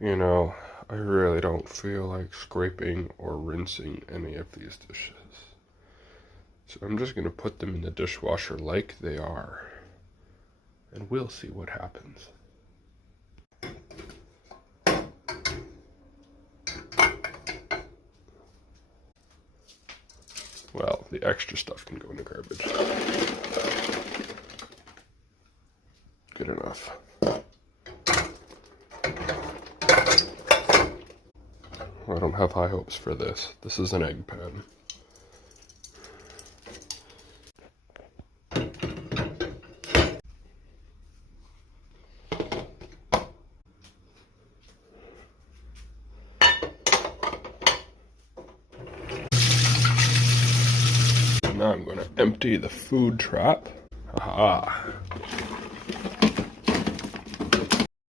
You know, I really don't feel like scraping or rinsing any of these dishes. So I'm just going to put them in the dishwasher like they are. And we'll see what happens. Well, the extra stuff can go in the garbage. Good enough. I don't have high hopes for this. This is an egg pan. Now I'm going to empty the food trap. Aha!